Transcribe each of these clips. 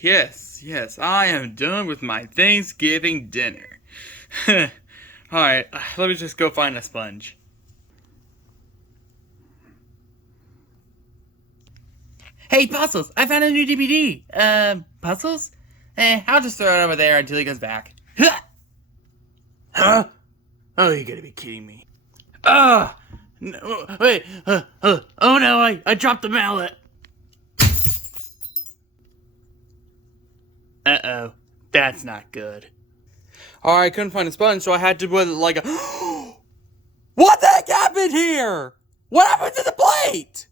Yes, I am done with my Thanksgiving dinner. Alright, let me just go find a sponge. Hey, Puzzles, I found a new DVD. Puzzles? I'll just throw it over there until he comes back. Huh? Oh, you gotta be kidding me. No, wait, oh no, I dropped the mallet. Uh-oh, that's not good. Alright, I couldn't find a sponge, so I had to put like a... What the heck happened here? What happened to the plate?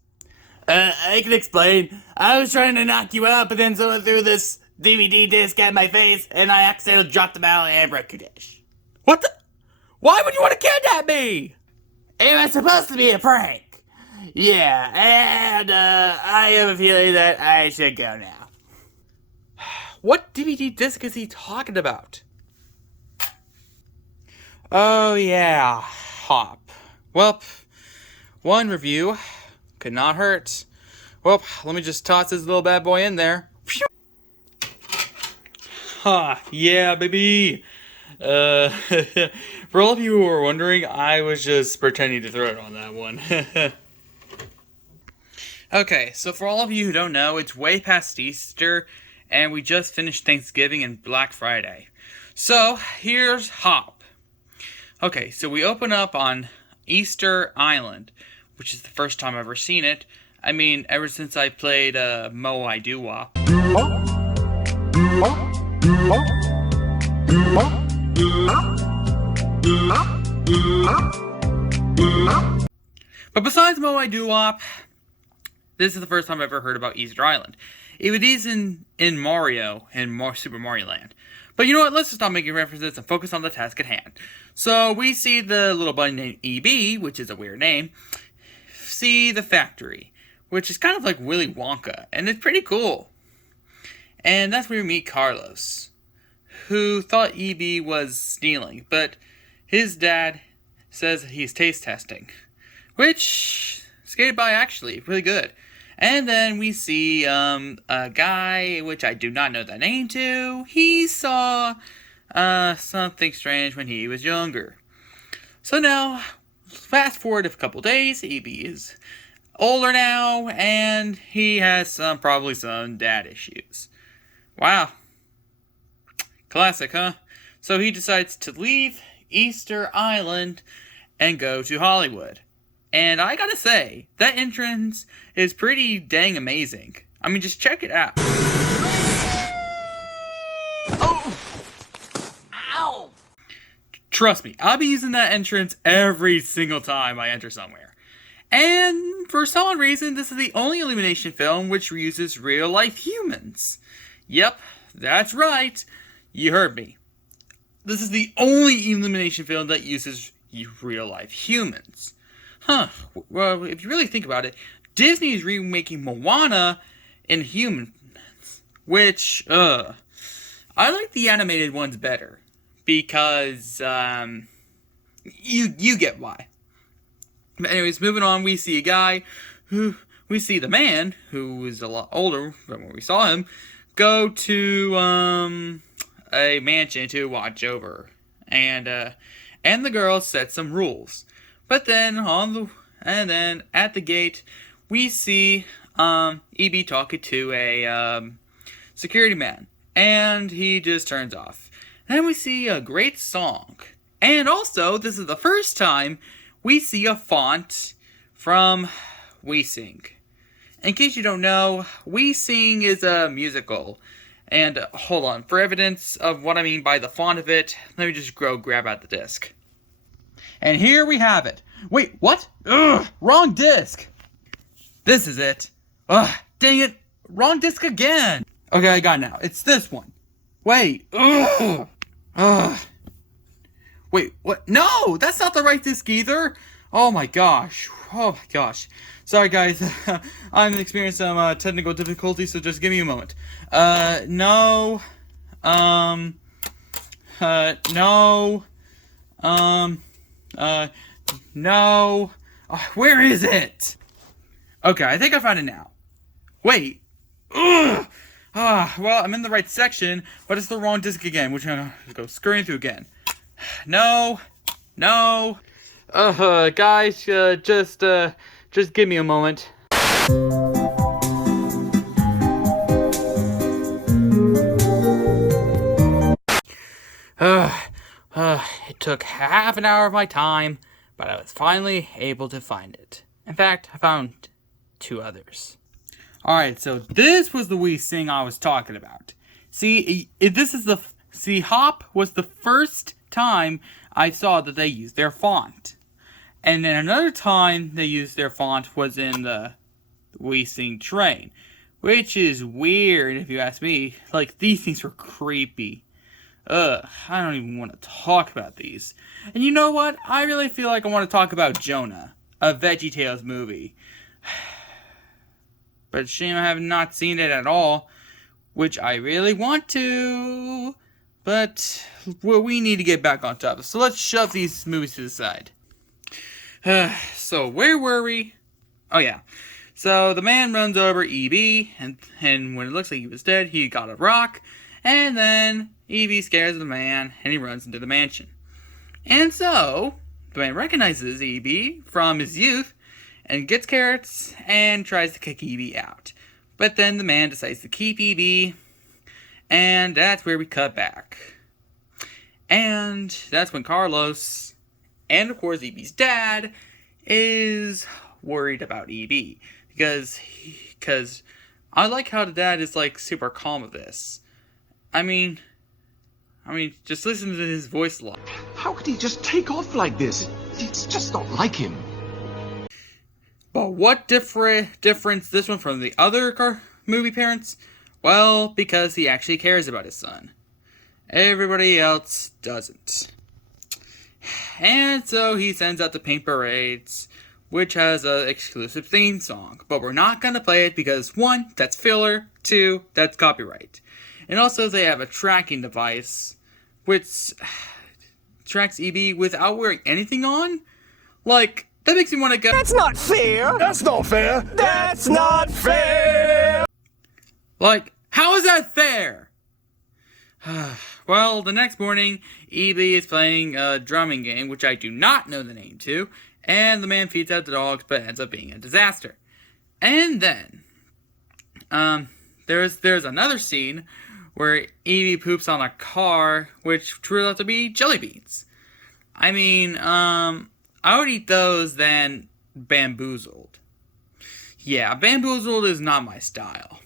I can explain. I was trying to knock you out, but then someone threw this DVD disc at my face, and I accidentally dropped the mallet and broke your dish. What the? Why would you want to kidnap me? It was supposed to be a prank. Yeah, and I have a feeling that I should go now. What DVD disc is he talking about? Oh yeah, Hop. Well, one review could not hurt. Well, let me just toss this little bad boy in there. Ha, yeah, baby. For all of you who were wondering, I was just pretending to throw it on that one. Okay, so for all of you who don't know, it's way past Easter, and we just finished Thanksgiving and Black Friday. So, here's Hop. Okay, so we open up on Easter Island, which is the first time I've ever seen it. I mean, ever since I played Moai Doo-Wop. But besides Moai Doo-Wop, this is the first time I've ever heard about Easter Island. It is in Mario, in Super Mario Land. But you know what, let's just stop making references and focus on the task at hand. So we see the little bunny named EB, which is a weird name, see the factory, which is kind of like Willy Wonka, and it's pretty cool. And that's where we meet Carlos, who thought EB was stealing, but his dad says he's taste testing, which skated by actually really good. And then we see a guy, which I do not know the name to. He saw something strange when he was younger. So now, fast forward a couple days, EB is older now, and he has probably some dad issues. Wow. Classic, huh? So he decides to leave Easter Island and go to Hollywood. And I gotta say, that entrance is pretty dang amazing. I mean, just check it out. Oh! Ow! Trust me, I'll be using that entrance every single time I enter somewhere. And for some reason, this is the only Illumination film which uses real-life humans. Yep, that's right. You heard me. This is the only Illumination film that uses real-life humans. Huh, well, if you really think about it, Disney is remaking Moana in humans, which, I like the animated ones better, because, you get why. But anyways, moving on, we see a guy we see the man, who is a lot older than when we saw him, go to, a mansion to watch over, and the girl set some rules. But then at the gate, we see EB talking to a security man, and he just turns off. Then we see a great song, and also this is the first time we see a font from We Sing. In case you don't know, We Sing is a musical. And hold on, for evidence of what I mean by the font of it, let me just go grab out the disc. And here we have it. Wait, what? Ugh, wrong disc. This is it. Ugh, dang it. Wrong disc again. Okay, I got it now. It's this one. Wait. Ugh. Ugh. Wait, what? No, that's not the right disc either. Oh my gosh. Oh my gosh. Sorry guys, I'm experiencing some technical difficulties, so just give me a moment. No. No. Where is it? Okay, I think I found it now. Wait. Ugh! Well, I'm in the right section, but it's the wrong disc again, which I'm gonna go scurrying through again. No. Guys, just give me a moment. It took half an hour of my time, but I was finally able to find it. In fact, I found 2 others. Alright, so this was the wee thing I was talking about. See, Hop was the first time I saw that they used their font. And then another time they used their font was in the Wee Sing Train. Which is weird if you ask me. Like, these things were creepy. I don't even want to talk about these. And you know what? I really feel like I want to talk about Jonah, a VeggieTales movie. But shame I have not seen it at all, which I really want to. But we need to get back on top. So let's shove these movies to the side. So where were we? Oh yeah. So the man runs over EB, and when it looks like he was dead, he got a rock, and then EB scares the man, and he runs into the mansion. And so the man recognizes EB from his youth, and gets carrots, and tries to kick EB out. But then the man decides to keep EB, and that's where we cut back. And that's when Carlos, and of course EB's dad, is worried about EB. Because I like how the dad is like super calm of this. I mean, just listen to his voice a lot. How could he just take off like this? It's just not like him. But what difference this one from the other movie parents? Well, because he actually cares about his son. Everybody else doesn't. And so he sends out the Pink Parades, which has an exclusive theme song. But we're not going to play it because 1, that's filler, 2, that's copyright. And also they have a tracking device, which tracks EB without wearing anything on. Like, that makes me want to go, That's not fair! That's not fair! That's not fair! like, how is that fair? Well, the next morning, EB is playing a drumming game, which I do not know the name to, and the man feeds out the dogs, but ends up being a disaster. And then, there's another scene where EB poops on a car, which turns out to be jelly beans. I mean, I would eat those than Bamboozled. Yeah, Bamboozled is not my style.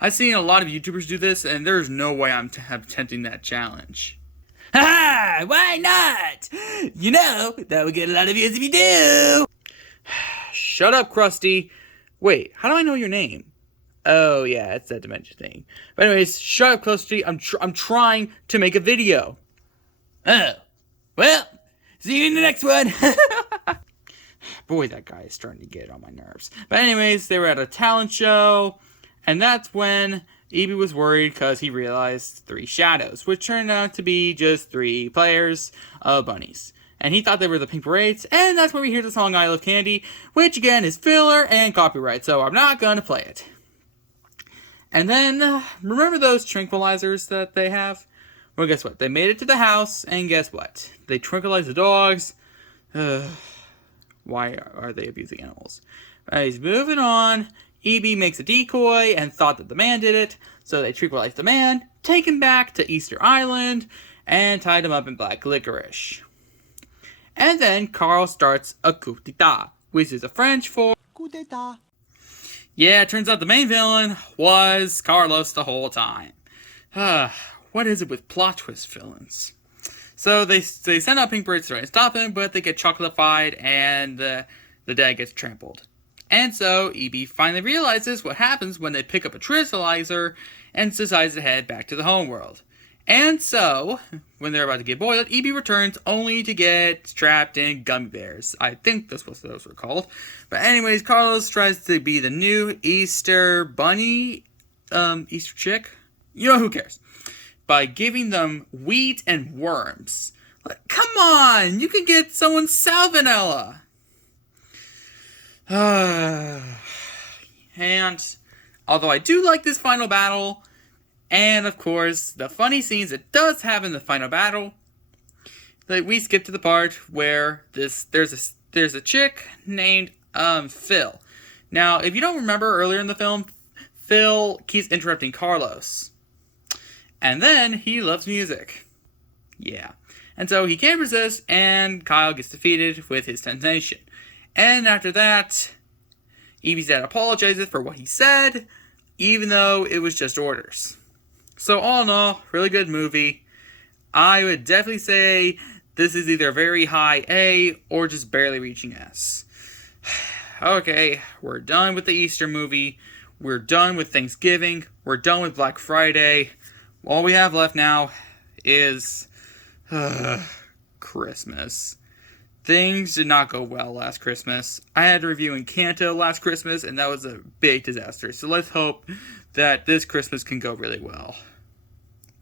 I've seen a lot of YouTubers do this, and there's no way I'm attempting that challenge. Ha! Why not? You know, that would get a lot of views if you do! Shut up, Krusty. Wait, how do I know your name? Oh, yeah, it's that dementia thing. But anyways, shut up, Krusty. I'm trying to make a video. Oh. Well, see you in the next one. Boy, that guy is starting to get on my nerves. But anyways, they were at a talent show, and that's when EB was worried because he realized 3 shadows, which turned out to be just 3 players of bunnies. And he thought they were the Pink Parades, and that's when we hear the song I Love Candy, which again is filler and copyright, so I'm not gonna play it. And then, remember those tranquilizers that they have? Well, guess what? They made it to the house, and guess what? They tranquilized the dogs. Why are they abusing animals? He's moving on. EB makes a decoy and thought that the man did it, so they tranquilized the man, take him back to Easter Island, and tied him up in black licorice. And then Carl starts a coup d'etat, which is a French for Coup d'etat. Yeah, it turns out the main villain was Carlos the whole time. What is it with plot twist villains? So they send out Pink Parades to try and stop him, but they get chocolatified and the dad gets trampled. And so EB finally realizes what happens when they pick up a tranquilizer and decides to head back to the homeworld. And so, when they're about to get boiled, EB returns only to get trapped in gummy bears. I think that's what those were called. But anyways, Carlos tries to be the new Easter bunny, Easter chick. You know, who cares? By giving them wheat and worms. Like, come on! You can get someone salmonella! And Although I do like this final battle, and of course, the funny scenes it does have in the final battle. Like, we skip to the part where there's a chick named Phil. Now, if you don't remember earlier in the film, Phil keeps interrupting Carlos. And then he loves music. Yeah. And so he can't resist, and Kyle gets defeated with his temptation. And after that, Evie's dad apologizes for what he said, even though it was just orders. So all in all, really good movie. I would definitely say this is either very high A or just barely reaching S. Okay, we're done with the Easter movie. We're done with Thanksgiving. We're done with Black Friday. All we have left now is Christmas. Things did not go well last Christmas. I had to review Encanto last Christmas, and that was a big disaster. So let's hope that this Christmas can go really well.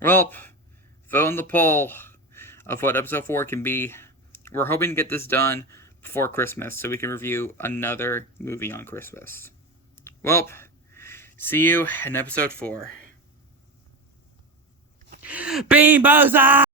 Well, vote in the poll of what episode 4 can be. We're hoping to get this done before Christmas so we can review another movie on Christmas. Well, see you in episode 4. Bean Boza!